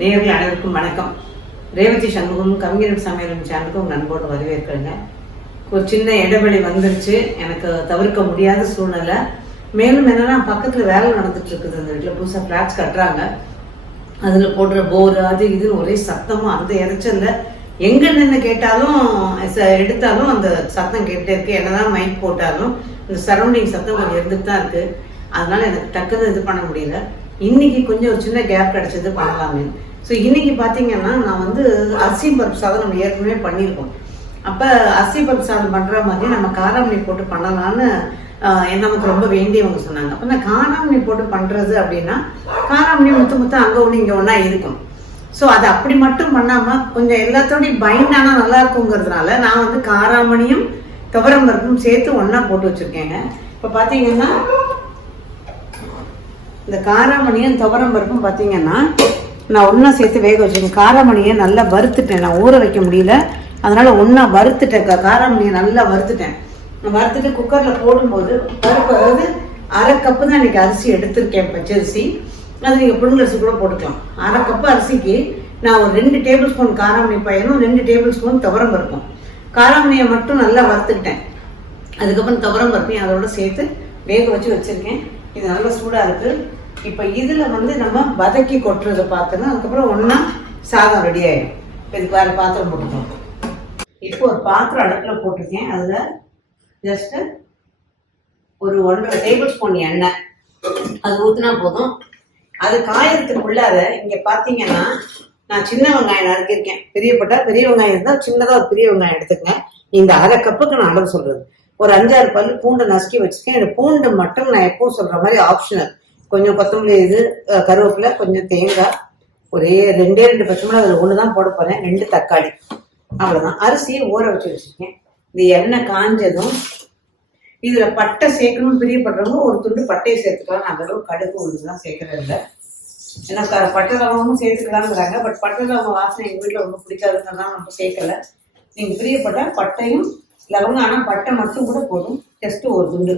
நேயர்கள் அனைவருக்கும் வணக்கம். ரேவதி சண்முகம் கவிஞர் சமையலும் சேனலுக்கு உங்கள் அன்போடு வரவேற்கிறேங்க. ஒரு சின்ன இடைவெளி வந்துருச்சு. எனக்கு தவிர்க்க முடியாத சூழ்நிலை. மேலும் என்னன்னா பக்கத்தில் வேலை நடந்துட்டு இருக்குது அந்த வீட்டில் புதுசாக ஃப்ளாட்ஸ் கட்டுறாங்க. அதில் போடுற போர் அது இதுன்னு ஒரே சத்தமும் அந்த இறைச்சல்ல எங்க நின்று கேட்டாலும் எடுத்தாலும் அந்த சத்தம் கேட்டே இருக்கு. என்னதான் மைக் போட்டாலும் இந்த சரௌண்டிங் சத்தம் கொஞ்சம் இருந்துட்டு தான் இருக்கு. அதனால எனக்கு டக்குன்னு இது பண்ண முடியல. இன்னைக்கு கொஞ்சம் ஒரு சின்ன கேப் கிடைச்சது பண்ணலாமே. ஸோ இன்னைக்கு பார்த்தீங்கன்னா நான் வந்து அரிசி பருப்பு சாதம் நம்ம ஏற்கனவே பண்ணியிருக்கோம். அப்போ அரிசி பருப்பு சாதம் பண்ணுற மாதிரி நம்ம காராமணி போட்டு பண்ணலான்னு என்ன நமக்கு ரொம்ப வேண்டியவங்க சொன்னாங்க. அப்போ நான் காராமணி போட்டு பண்ணுறது அப்படின்னா காராமணி முத்து முத்து அங்கே ஒன்று இங்கே ஒன்றா இருக்கும். ஸோ அது அப்படி மட்டும் பண்ணாமல் கொஞ்சம் எல்லாத்தோடையும் பைண்ட் ஆனால் நல்லா இருக்குங்கிறதுனால நான் வந்து காராமணியும் துவரம் பருப்பும் சேர்த்து ஒன்றா போட்டு வச்சுருக்கேங்க. இப்போ பார்த்தீங்கன்னா இந்த காராமணியும் துவரம் பருப்பும் பார்த்தீங்கன்னா நான் ஒன்றா சேர்த்து வேக வச்சிருக்கேன். காராமணியை நல்லா வறுத்துட்டேன். நான் ஊற வைக்க முடியல. அதனால் ஒன்றா வறுத்துட்டேன். காராமணியை நல்லா வறுத்துட்டேன். நான் வறுத்துட்டு குக்கரில் போடும்போது பருப்பு அதாவது அரை கப்பு தான் இன்றைக்கி அரிசி எடுத்திருக்கேன் பச்சரிசி. அது நீங்கள் புழுங்கரிசி கூட போட்டுக்கலாம். அரை கப்பு அரிசிக்கு நான் ஒரு ரெண்டு டேபிள் ஸ்பூன் காராமணி பையனும் ரெண்டு டேபிள் ஸ்பூன் துவரம் பருப்பும். காராமணியை மட்டும் நல்லா வறுத்துக்கிட்டேன். அதுக்கப்புறம் துவரம் பருப்பையும் அதோட சேர்த்து வேக வச்சு வச்சிருக்கேன். இது நல்லா சூடாக இருக்கு. இப்போ இதில் வந்து நம்ம வதக்கி கொட்டுறதை பார்த்தோன்னா அதுக்கப்புறம் ஒன்றா சாதம் ரெடி ஆயிடும். இப்போ இதுக்கு வேறு பாத்திரம் போட்டுக்கோம் இப்போ ஒரு பாத்திரம் அடுப்பில் போட்டிருக்கேன். அதில் ஜஸ்ட்டு ஒரு ஒன்றரை டேபிள் ஸ்பூன் எண்ணெய். அது ஊற்றினா போதும். அது காயறதுக்குள்ளார இங்கே பார்த்தீங்கன்னா நான் சின்ன வெங்காயம் நறுக்கியிருக்கேன். பெரியப்பட்டா பெரிய வெங்காயம் இருந்தால் சின்னதாக ஒரு பெரிய வெங்காயம் எடுத்துக்கங்க. இந்த அரை கப்புக்கு நான் அளவு சொல்றது. ஒரு அஞ்சாறு பல் பூண்டை நசுக்கி வச்சிருக்கேன். இந்த பூண்டு மட்டும் நான் எப்பவும் சொல்ற மாதிரி ஆப்ஷனல் கொஞ்சம் கொத்தமல்லி இது கருவேப்பிலை கொஞ்சம் தேங்காய் ஒரே ரெண்டே ரெண்டு பச்சை அதில் ஒன்று தான் போட போறேன். ரெண்டு தக்காளி. அவ்வளோதான் அரிசியை ஊற வச்சு வச்சுருக்கேன். இந்த எண்ணெய் காஞ்சதும் இதில் பட்டை சேர்க்கணும்னு பிரியப்படுறவங்க ஒரு துண்டு பட்டையை சேர்த்துக்கலாம். நான் வெறும் கடுகு ஒன்று தான் சேர்க்கறது இல்லை ஏன்னா பட்டை லவங்கமும் சேர்த்துக்கலாங்கிறாங்க பட் பட்டை லவங்க வாசனை எங்கள் வீட்டில் ரொம்ப பிடிக்காதுங்கிறதான் நம்ம சேர்க்கல. நீங்கள் பிரியப்பட்டால் பட்டையும் லவங்கம் ஆனால் பட்டை மட்டும் கூட போதும். ஜஸ்ட் ஒரு துண்டு.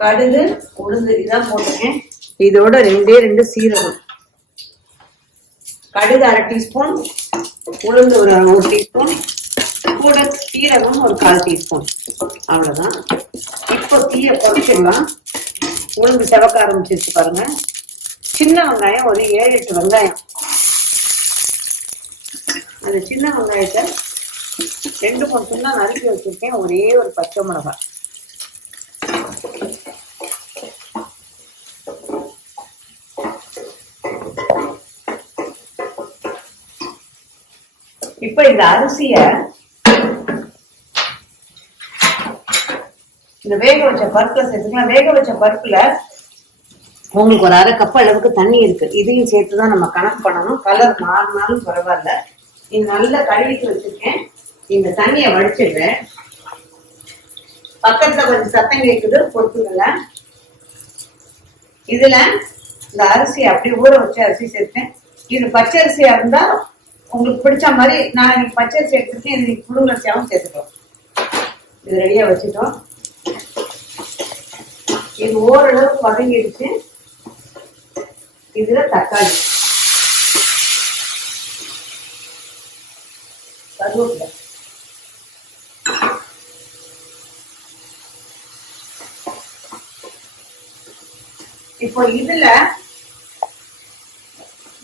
கடுகு உளுந்து இதான் போட்டிருக்கேன். இதோட ரெண்டே ரெண்டு சீரகம். கடுகு அரை டீஸ்பூன் உளுந்து ஒரு ஒரு டீஸ்பூன் கூட சீரகம் ஒரு கால் டீஸ்பூன். அவ்வளவுதான். இப்போ தீயை குறைச்சிடலாம் உளுந்து செவக்க ஆரம்பிச்சிருச்சு பாருங்க. சின்ன வெங்காயம் ஒரு ஏழு எட்டு வெங்காயம். அந்த சின்ன வெங்காயத்தை ரெண்டு மூணு சின்ன நறுக்கி வச்சிருக்கேன். ஒரே ஒரு பச்சை மிளகாய் இப்ப இந்த அரிசிய இந்த வேக வச்ச பருப்புல சேர்த்துக்கலாம். வேக வச்ச பருப்புல உங்களுக்கு ஒரு அரை கப் அளவுக்கு தண்ணி இருக்கு. இதையும் சேர்த்துதான் நம்ம கணக்கு பண்ணணும். கலர் மாறினாலும் பரவாயில்ல. இது நல்லா கழுவிட்டு வச்சிருக்கேன். இந்த தண்ணியை வடிச்சிடுறேன். பக்கத்துல கொஞ்சம் சத்தம் கேட்குது பொறுத்துக்கல இதுல இந்த அரிசி அப்படி ஊற வச்சு அரிசி சேர்த்தேன் இது பச்சை அரிசியா இருந்தா உங்களுக்கு பிடிச்ச மாதிரி நான் இன்னைக்கு பச்சை அரிசி எடுத்துருக்கேன் இது புழுங்க அரிசியாகவும் சேர்த்துட்டோம் இது ரெடியா வச்சுட்டோம். இது ஓரளவுக்கு வதங்கிடுச்சு. இதுல தக்காளி. கருவேப்பிலை இப்போ இதுல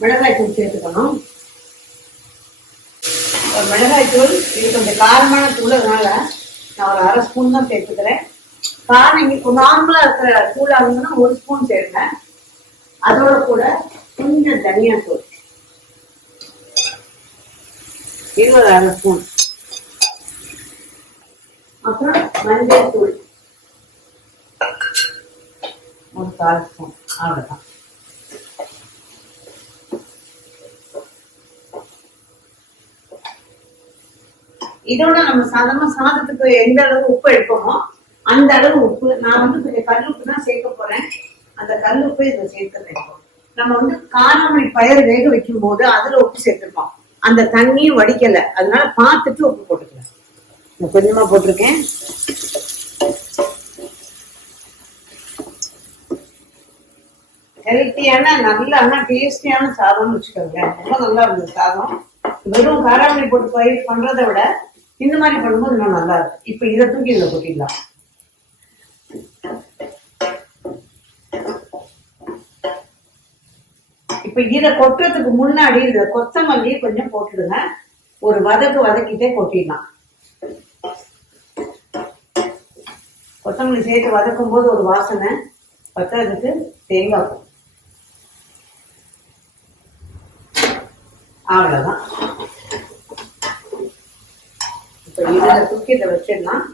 மிளகாய் தூள் சேர்த்துக்கணும். மிளகாய்த்தூள் மிளகாய் தூள் இது கொஞ்சம் காரமான தூள் அதனால நான் ஒரு அரை ஸ்பூன் தான் சேர்த்துக்கிறேன். காரம் இங்க நார்மலா இருக்கிற தூளா இருந்ததுன்னா ஒரு ஸ்பூன் சேர்ப்பேன். அதோட கூட கொஞ்சம் தனியா தூள் இருபது அரை ஸ்பூன் அப்புறம் மஞ்சள் தூள். ஒரு கால் ஸ்பூன். அவ்வளவுதான். இதோட நம்ம சாதாரண சாதத்துக்கு எந்த அளவு உப்பு எடுப்போமோ அந்த அளவு உப்பு. நான் வந்து கொஞ்சம் கல் உப்பு தான் சேர்க்க போறேன். அந்த கல் உப்பு இதை சேர்த்துறேன். வைப்போம் நம்ம வந்து காராமணி பயிர் வேக வைக்கும் போது அதுல உப்பு சேர்த்துருப்போம். அந்த தண்ணியும் வடிக்கல. அதனால பார்த்துட்டு உப்பு போட்டுக்கலாம். நான் கொஞ்சமா போட்டிருக்கேன். ஹெல்த்தியான நல்ல ஆனா டேஸ்டியான சாதம்னு வச்சுக்கோங்க ரொம்ப நல்லா இருந்தது சாதம். வெறும் காராமணி போட்டு பயிர் பண்றதை விட இந்த மாதிரி பண்ணும்போது இன்னும் நல்லா இருக்கு இப்ப இதை தூக்கி இதில் கொட்டிடலாம். இப்ப இதை கொட்டுறதுக்கு முன்னாடி இந்த கொத்தமல்லி கொஞ்சம் போட்டுடுங்க. ஒரு வதக்கு வதக்கிட்டே கொட்டிடலாம். கொத்தமல்லி சேர்த்து வதக்கும் போது ஒரு வாசனை பத்தாததுக்கு தேங்காய் பூ. அவ்வளவுதான். இப்போ இதில் தூக்கி இதை வச்சிடலாம்.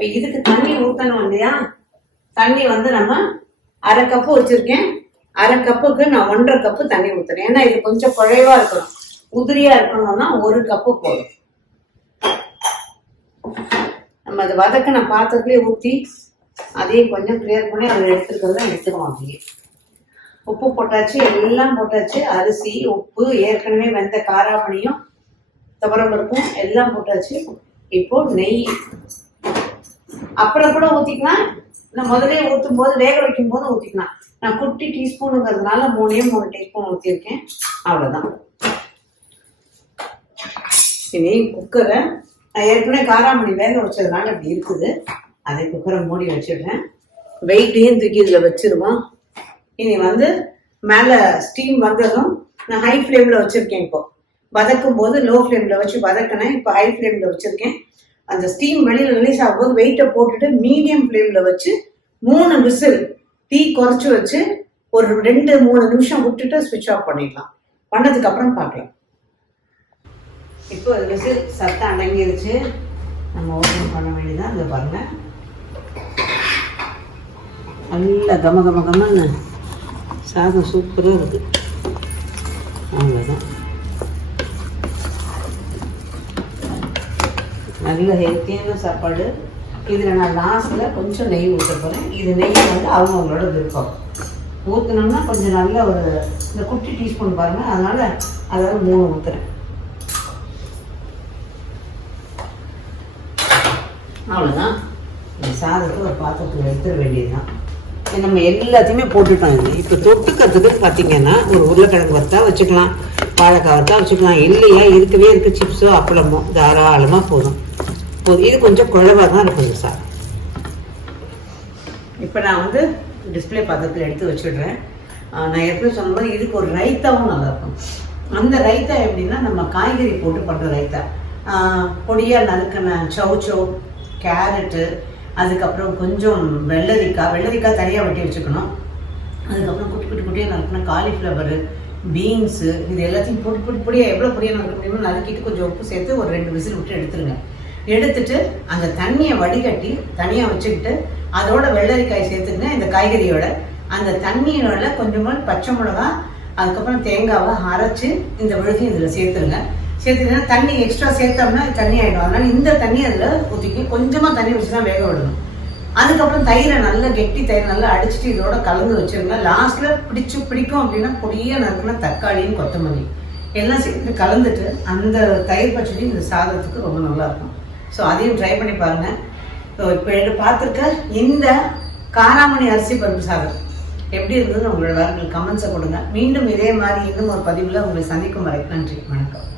இப்போ இதுக்கு தண்ணி ஊற்றணும் இல்லையா? தண்ணி வந்து நம்ம அரை கப்பு வச்சிருக்கேன். அரை கப்புக்கு நான் ஒன்றரை கப்பு தண்ணி ஊற்றுறேன் ஏன்னா இது கொஞ்சம் குழைவா இருக்கணும். உதிரியா இருக்கணும்னா ஒரு கப்பு போதும். நம்ம அது வதக்கின பாத்திரத்துலேயே ஊற்றி அதையும் கொஞ்சம் கிளியர் பண்ணி அதை எடுத்துக்கிறத எடுத்துருவோம் அப்படியே. உப்பு போட்டாச்சு எல்லாம் போட்டாச்சு. அரிசி உப்பு ஏற்கனவே வெந்த காராமணியும் துவரம்பருப்பும் எல்லாம் போட்டாச்சு. இப்போ நெய். அப்புறம் கூட ஊற்றிக்கலாம் நான் முதலே ஊற்றும் போது வேக வைக்கும் போது ஊற்றிக்கலாம் நான் குட்டி டீஸ்பூனுங்கிறதுனால மூணே மூணு டீஸ்பூன் ஊற்றிருக்கேன் அவ்வளோதான் இனி குக்கரை நான் ஏற்கனவே காராமணி வேக வச்சதுனால அப்படி இருக்குது. அதை குக்கரை மூடி வச்சிடுறேன். வெயிட்டையும் தூக்கி இதில் வச்சிருவோம். இனி வந்து மேலே ஸ்டீம் வந்ததும் நான் ஹை ஃப்ளேமில் வச்சுருக்கேன் இப்போ. வதக்கும் போது லோ ஃப்ளேமில் வச்சு வதக்கினேன். இப்போ ஹை ஃப்ளேமில் வச்சுருக்கேன். அந்த ஸ்டீம் வெளியில் ரிலீஸ் ஆகும்போது வெயிட்டை போட்டுட்டு மீடியம் ஃப்ளேமில் வச்சு மூணு விசில் தீ குறைச்சி வச்சு ஒரு ரெண்டு மூணு நிமிஷம் விட்டுட்டு ஸ்விட்ச் ஆஃப் பண்ணிடலாம். பண்ணதுக்கு அப்புறம் பார்க்கலாம். இப்போ விசில் சத்தம் அடங்கிருச்சு. நம்ம ஓப்பன் பண்ண வேண்டியதான் இதை பாருங்க. நல்ல கம கம கமன்னு சாதம் சூப்பராக இருக்குது அவ்வளோதான் நல்ல ஹெல்த்தியான சாப்பாடு. இதில் நான் லாஸ்ட்டில் கொஞ்சம் நெய் ஊற்ற போகிறேன் இது நெய் வந்து அவங்கவுங்களோட விருப்பம். ஊற்றினோம்னா கொஞ்சம் நல்ல ஒரு இந்த குட்டி டீஸ்பூன் பாருங்கள் அதனால் அதாவது மூணு ஊற்றுறேன் அவ்வளோதான் இந்த சாதத்தை ஒரு பாத்திரத்தில் எடுத்துட வேண்டியதுதான். நம்ம எல்லாத்தையுமே போட்டுட்டோம் இது. இப்போ தொட்டுக்கிறதுக்கு பார்த்தீங்கன்னா ஒரு உருளைக்கிழங்கு வறுத்தா வச்சுக்கலாம். வாழைக்காய் வறுத்தா வச்சுக்கலாம். இல்லையா? இருக்கவே இருக்கு. சிப்ஸோ அப்பளமோ. தாராளமாக போதும். போதும் இது கொஞ்சம் குழவா தான் இருக்கும் சார். இப்போ நான் வந்து டிஸ்பிளே பக்கத்தில் எடுத்து வச்சிடுறேன். ஆஹ் நான் ஏற்கனவே சொன்ன மாதிரி இதுக்கு ஒரு ரைத்தாவும் நல்லா இருக்கும் அந்த ரைத்தா எப்படின்னா நம்ம காய்கறி போட்டு பண்ணுற ரைத்தா. ஆஹ் பொடியா நறுக்கின சவுச்சோ கேரட்டு அதுக்கப்புறம் கொஞ்சம் வெள்ளரிக்காய் வெள்ளரிக்காய் தனியாக வெட்டி வச்சுக்கணும். அதுக்கப்புறம் குட்டி குட்டி குட்டியாக நறுக்கின காலிஃப்ளவரு பீன்ஸு இது எல்லாத்தையும் பொடி பொடி பொடியாக எவ்வளோ பொடியாக நறுக்க முடியுமோ நறுக்கிட்டு கொஞ்சம் உப்பு சேர்த்து ஒரு ரெண்டு விசில் விட்டு எடுத்துருங்க. எடுத்துட்டு அந்த தண்ணியை வடிகட்டி தனியாக வச்சுக்கிட்டு அதோட வெள்ளரிக்காய் சேர்த்துங்க இந்த காய்கறியோட அந்த தண்ணியோட கொஞ்சமாக பச்சை மிளகா அதுக்கப்புறம் தேங்காவை அரைச்சு இந்த விழுதி இதில் சேர்த்துருங்க. சேர்த்துக்கிட்டா தண்ணி எக்ஸ்ட்ரா சேர்த்தோம்னா தண்ணி ஆகிடும் அதனால இந்த தண்ணி அதில் ஊற்றிக்கி கொஞ்சமாக தண்ணி வச்சு தான் வேக விடணும். அதுக்கப்புறம் தயிரை நல்லா கெட்டி தயிர் நல்லா அடிச்சுட்டு இதோட கலந்து வச்சிருங்க. லாஸ்ட்ல பிடிச்சு பிடிக்கும் அப்படின்னா பொடியா நறுக்குனா தக்காளியும் கொத்தமல்லி. எல்லாம் சேர்த்து கலந்துட்டு அந்த தயிர் பச்சடி இந்த சாதத்துக்கு ரொம்ப நல்லா இருக்கும். ஸோ அதையும் ட்ரை பண்ணி பாருங்கள் ஸோ இப்போ எனக்கு பார்த்துருக்க. இந்த காராமணி அரிசி பருப்பு சாதம் எப்படி இருந்ததுன்னு உங்களோட கமெண்ட்ஸை கொடுங்க. மீண்டும் இதே மாதிரி இன்னும் ஒரு பதிவில் உங்களை சந்திக்கும் வரை நன்றி. வணக்கம்.